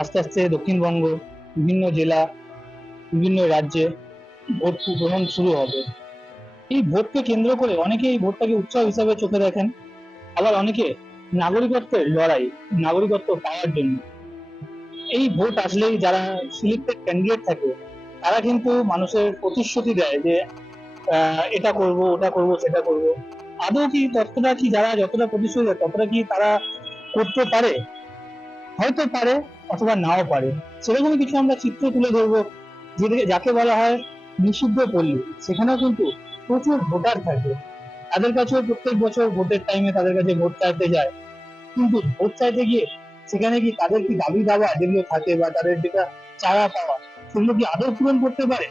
আস্তে আস্তে দক্ষিণবঙ্গ, বিভিন্ন জেলা, বিভিন্ন রাজ্যে ভোট গ্রহণ শুরু হবে। এই ভোটকে কেন্দ্র করে অনেকে এই ভোটটাকে উৎসব হিসাবে চোখে দেখেন, আবার অনেকে নাগরিকত্বের লড়াই, নাগরিকত্ব পাওয়ার জন্য। এই ভোট আসলেই যারা সিলেক্টেড ক্যান্ডিডেট থাকে তারা কিন্তু মানুষের প্রতিশ্রুতি দেয় যে এটা করব, ওটা করব, সেটা করব। আদৌ কি ততটা কি যারা যতটা প্রতিশ্রুতি দেয় ততটা কি তারা করতে পারে? হয়তো পারে, অথবা নাও পারে। সেরকমই কিছু আমরা চিত্র তুলে ধরবো, যাকে বলা হয় নিষিদ্ধ পল্লী। সেখানেও কিন্তু প্রচুর ভোটার থাকে, তাদের কাছেও প্রত্যেক বছর ভোটের টাইমে তাদের কাছে ভোট চাইতে যায়। কিন্তু ভোট চাইতে গিয়ে সেখানে কি তাদের কি দাবি দাবা যেগুলো থাকে বা তাদের যেটা চাওয়া পাওয়া, সেগুলো কি আদৌ পূরণ করতে পারে?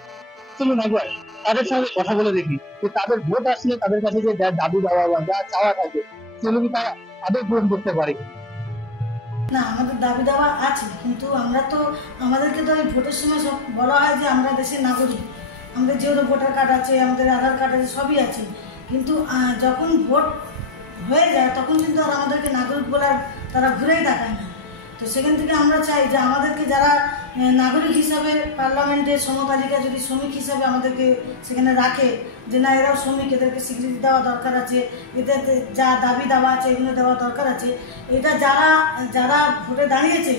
চলুন একবার তাদের সঙ্গে কথা বলে দেখি যে তাদের ভোট আসলে তাদের কাছে যে যা দাবি দাবা বা যা চাওয়া থাকে সেগুলো কি তারা আদৌ পূরণ করতে পারে? না, আমাদের দাবি দাওয়া আছে, কিন্তু আমরা তো আমাদেরকে তো এই ভোটের সময় সব বলা হয় যে আমরা দেশের নাগরিক, আমাদের যেহেতু ভোটার কার্ড আছে, আমাদের আধার কার্ড আছে, সবই আছে। কিন্তু যখন ভোট হয়ে যায় তখন কিন্তু আর আমাদেরকে নাগরিক বলার তারা ঘুরেই দেখায় না। তো সেখান থেকে আমরা চাই যে আমাদেরকে যারা নাগরিক হিসাবে পার্লামেন্টের সমতালিকা যদি শ্রমিক হিসাবে আমাদেরকে সেখানে রাখে, যে না এরাও শ্রমিক, এদেরকে স্বীকৃতি দেওয়া দরকার আছে, এদের যা দাবি দাওয়া আছে এগুলো দেওয়া দরকার আছে। এটা যারা যারা ভোটে দাঁড়িয়েছে,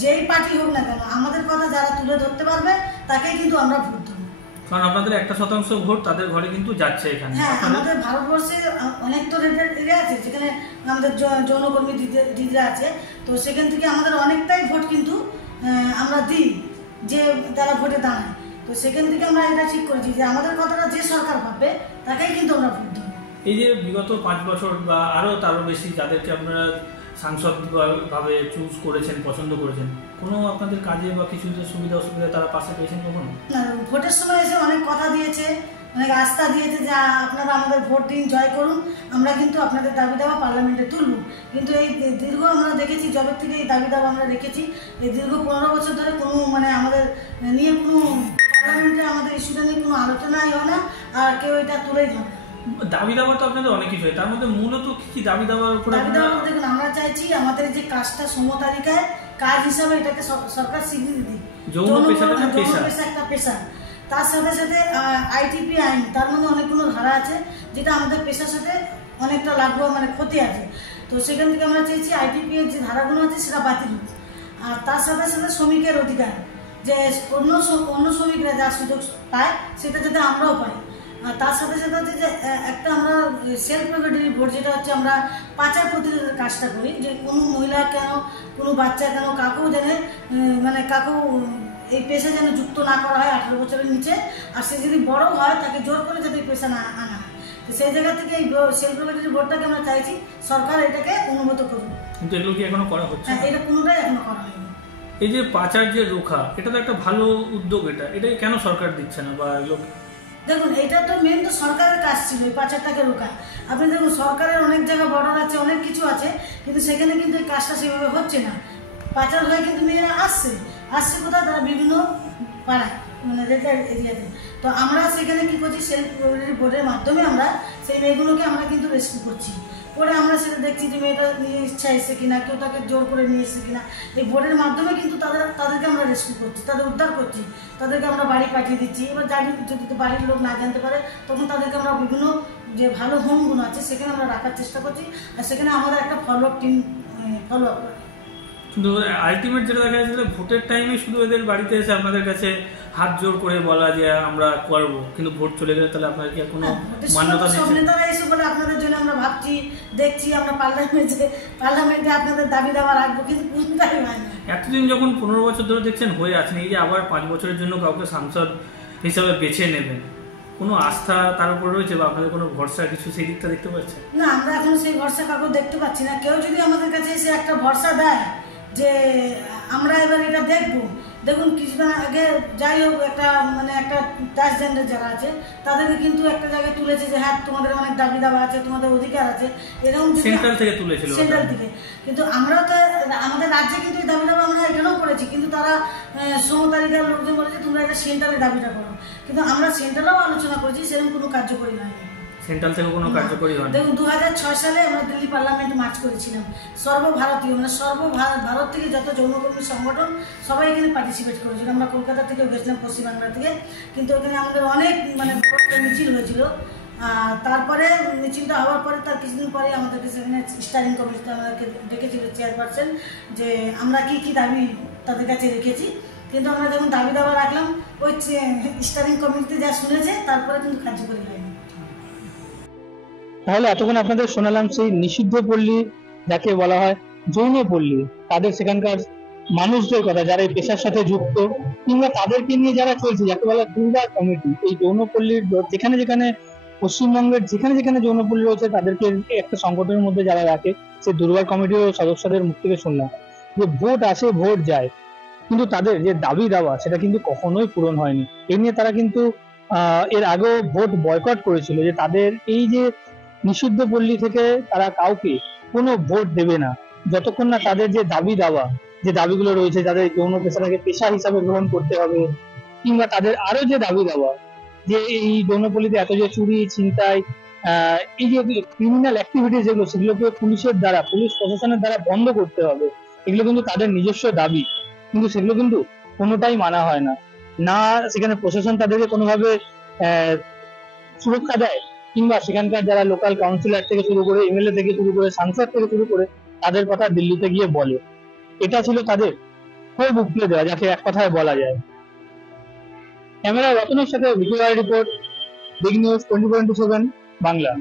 যেই পার্টি হোক না কেন, আমাদের কথা যারা তুলে ধরতে পারবে তাকেই কিন্তু আমরা ভোট দেবো। কারণ আপনাদের 1% ভোট তাদের ঘরে কিন্তু যাচ্ছে এখানে। হ্যাঁ, আমাদের ভারতবর্ষে অনেক তো এরিয়া আছে যেখানে আমাদের যৌনকর্মী দিদিরা আছে, তো সেখান থেকে আমাদের অনেকটাই ভোট কিন্তু আমরা দিই, যে তারা ভোটে দাঁড়ায়। তো সেখান থেকে আমরা এটা ঠিক করেছি যে আমাদের কথাটা যে সরকার ভাববে তাকেই কিন্তু আমরা ভোট দেবো। এই যে বিগত 5 বছর বা তারও বেশি যাদেরকে আপনারা সাংসদ ভাবে চুজ করেছেন, পছন্দ করেছেন, কোনো আপনাদের কাজে বা কিছু সুবিধা অসুবিধা তারা পাশে পেয়েছেন কখনো? না, ভোটের সময় এসে অনেক কথা দিয়েছে, অনেক আস্থা দিয়েছে যে আপনারা আমাদের ভোট দিন, জয় করুন, আমরা কিন্তু আপনাদের দাবি দাওয়া পার্লামেন্টে তুলব। কিন্তু এই দীর্ঘ আমরা দেখেছি, জবের থেকে এই দাবি দাওয়া আমরা রেখেছি, এই দীর্ঘ 15 বছর ধরে কোনো আমাদের নিয়ে কোনো পার্লামেন্টে আমাদের ইস্যুটা নিয়ে কোনো আলোচনাই হয় না, আর কেউ এটা তুলেই ধরে। দাবি দাবা তো আপনাদের অনেক কিছু হয়, তার মধ্যে মূলত কি দাবি দাবার উপর? দাবি দাবা দেখুন, আমরা চাইছি আমাদের যে কাজটা সমতালিকায় কাজ হিসাবে এটাকে সরকার স্বীকৃতি দিক। যৌন পেশা একটা পেশা, তার সাথে সাথে আইটিপি আইন, তার মধ্যে অনেকগুলো ধারা আছে যেটা আমাদের পেশার সাথে অনেকটা লাগবে, মানে ক্ষতি আছে। তো সেখান থেকে আমরা চাইছি আইটিপি এর যে ধারাগুলো আছে সেটা বাতিল হোক। আর তার সাথে সাথে শ্রমিকের অধিকার, যে অন্য শ্রমিকরা যা সুযোগ পায় সেটা যাতে আমরাও পাই। আর তার সাথে সাথে হচ্ছে যে একটা আমরা সেলফ রেগুলেটরি বোর্ড, যেটা হচ্ছে আমরা পাচার প্রতিরোধের কাজটা করি, যে কোনো মহিলা কেন, কোনো বাচ্চা কেন, কাকেও যেন মানে কাকেও এই পেশা যেন যুক্ত না করা হয় 18 বছরের নিচে। আর সে যদি বড় হয় তাকে জোর করে যাতে এই পেশা না আনা হয়। তো সেই জায়গা থেকে এই সেলফ রেগুলেটরি বোর্ডটাকে আমরা চাইছি সরকার এটাকে অনুমোদ করুন। কিন্তু এগুলো কি এখনো করা হচ্ছে? এটা কোনোটাই এখনো করা হয়নি। এই যে পাচার যে রোখা, এটা তো একটা ভালো উদ্যোগ, এটা কেন সরকার দিচ্ছে না? বা এগুলো দেখুন, এটা তো মেন তো সরকারের কাজ ছিল এই পাচারটাকে রোকা। আপনি দেখুন, সরকারের অনেক জায়গায় বর্ডার আছে, অনেক কিছু আছে, কিন্তু সেখানে কিন্তু এই কাজটা সেভাবে হচ্ছে না। পাচার হয়ে কিন্তু মেয়েরা আসছে কোথায়, তারা বিভিন্ন পাড়ায়, মানে রেজার এরিয়াতে। তো আমরা সেখানে কি করছি, সেলফ রেগুলেটরি বোর্ডের মাধ্যমে আমরা সেই মেয়েগুলোকে আমরা কিন্তু রেস্কিউ করছি। পরে আমরা সেটা দেখছি যে মেয়েটা নিয়ে ইচ্ছা এসছে কিনা, কেউ তাকে জোর করে নিয়ে এসছে কিনা। এই বোর্ডের মাধ্যমে কিন্তু তাদেরকে আমরা রেস্কিউ করছি, তাদের উদ্ধার করছি, তাদেরকে আমরা বাড়ি পাঠিয়ে দিচ্ছি। এবার যদি বাড়ির লোক না জানতে পারে তখন তাদেরকে আমরা বিভিন্ন যে ভালো হোমগুলো আছে সেখানে আমরা রাখার চেষ্টা করছি, আর সেখানে আমাদের একটা follow up team follow up করে। কিন্তু আলটিমেট যেটা দেখা যাচ্ছে, ভোটের টাইমে শুধু এদের বাড়িতে এসে আপনাদের কাছে হাত জোর করে বলা যে আমরা করবো, কিন্তু ভোট চলে গেলে তাহলে আপনার কি আর কোনো মান্যতা নেই? সব নেতারা এসে বলে আপনাদের জন্য আমরা ভাবছি, দেখছি, আমরা পার্লামেন্টে আপনাদের দাবি দাবা রাখবো, কিন্তু কোনটাই হয় না। এতদিন যখন 15 বছর ধরে দেখছেন হয়ে আছেন, এই যে আবার 5 বছরের জন্য কাউকে সাংসদ হিসাবে বেছে নেবেন, কোনো আস্থা তার উপর রয়েছে বা আপনাদের কোনো ভরসা কিছু সেই দিকটা দেখতে পাচ্ছেন? না, আমরা এখন সেই ভরসা কাউকে দেখতে পাচ্ছি না। কেউ যদি আমাদের কাছে এসে একটা ভরসা দেয় যে আমরা এবার এটা দেখবো, দেখুন কিছুদিন আগে যাই হোক একটা একটা ট্রান্সজেন্ডার যারা আছে তাদেরকে কিন্তু একটা জায়গায় তুলেছে যে হ্যাঁ তোমাদের অনেক দাবি দাবা আছে, তোমাদের অধিকার আছে, এরকম সেন্ট্রাল থেকে তুলেছিল, সেন্ট্রাল থেকে। কিন্তু আমরাও তো আমাদের রাজ্যে কিন্তু এই দাবি দাবা আমরা এখানেও করেছি, কিন্তু তারা সমতালিকার লোকজন বলেছে তোমরা এটা সেন্ট্রালের দাবিটা করো, কিন্তু আমরা সেন্ট্রালেও আলোচনা করেছি, সেরকম কোনো কার্যকরী নয়। সেন্ট্রাল থেকে কোনো কার্যকরী হয়? দেখুন 2006 সালে আমরা দিল্লি পার্লামেন্টে মার্চ করেছিলাম, সর্বভারতীয় মানে ভারত থেকে যত যৌনকর্মী সংগঠন সবাই এখানে পার্টিসিপেট করেছিল। আমরা কলকাতা থেকে গেছিলাম, পশ্চিমবাংলা থেকে, কিন্তু ওখানে আমাদের অনেক মানে মিছিল হয়েছিল। তারপরে মিছিলটা হওয়ার পরে তার কিছুদিন পরে আমাদেরকে সেখানে স্টারিং কমিটিতে আমাদেরকে ডেকেছিল চেয়ারপারসন, যে আমরা কি কি দাবি তাদের কাছে রেখেছি। কিন্তু আমরা যখন দাবি দাবা রাখলাম, ওই স্টারিং কমিটিতে যা শুনেছে তারপরে কিন্তু কার্যকরী হয়নি। তাহলে এতক্ষণ আপনাদের শোনালাম সেই নিষিদ্ধ পল্লী, যাকে বলা হয় যৌন পল্লী, তাদের সেখানকার মানুষদের কথা, যারা এই পেশার সাথে যুক্ত, কিংবা তাদেরকে নিয়ে যারা চলছে, যাকে বলা দুর্বার কমিটি। এই যৌনপল্লীর যেখানে যেখানে পশ্চিমবঙ্গের যেখানে যেখানে যৌনপল্লী রয়েছে তাদেরকে একটা সংগঠনের মধ্যে যারা রাখে, সেই দুর্বার কমিটির সদস্যদের মুখ থেকে শুনলাম যে ভোট আসে ভোট যায়, কিন্তু তাদের যে দাবি দাওয়া সেটা কিন্তু কখনোই পূরণ হয়নি। এই নিয়ে তারা কিন্তু এর আগেও ভোট বয়কট করেছিল, যে তাদের এই যে নিষিদ্ধ পল্লী থেকে তারা কাউকে কোনো ভোট দেবে না যতক্ষণ না তাদের যে দাবি দাওয়া, যে দাবিগুলো রয়েছে, তাদের যৌন পেশাটাকে পেশা হিসাবে গ্রহণ করতে হবে, কিংবা তাদের আরো যে দাবি দাওয়া, যে এই যৌনপল্লীতে এত যে চুরি ছিনতাই, এই যে ক্রিমিনাল অ্যাক্টিভিটিস যেগুলো, সেগুলোকে পুলিশের দ্বারা, পুলিশ প্রশাসনের দ্বারা বন্ধ করতে হবে। এগুলো কিন্তু তাদের নিজস্ব দাবি, কিন্তু সেগুলো কিন্তু কোনোটাই মানা হয় না। না সেখানে প্রশাসন তাদেরকে কোনোভাবে সুরক্ষা দেয়, কিংবা সেখানকার যারা লোকাল কাউন্সিলর থেকে শুরু করে, এমএলএ থেকে শুরু করে, সাংসদ থেকে শুরু করে তাদের কথা দিল্লিতে গিয়ে বলে। এটা ছিল তাদের খুব উপলে দেওয়া, যাকে এক কথায় বলা যায়। ক্যামেরা রতনের সাথে video report, big news 24/7 Bangla.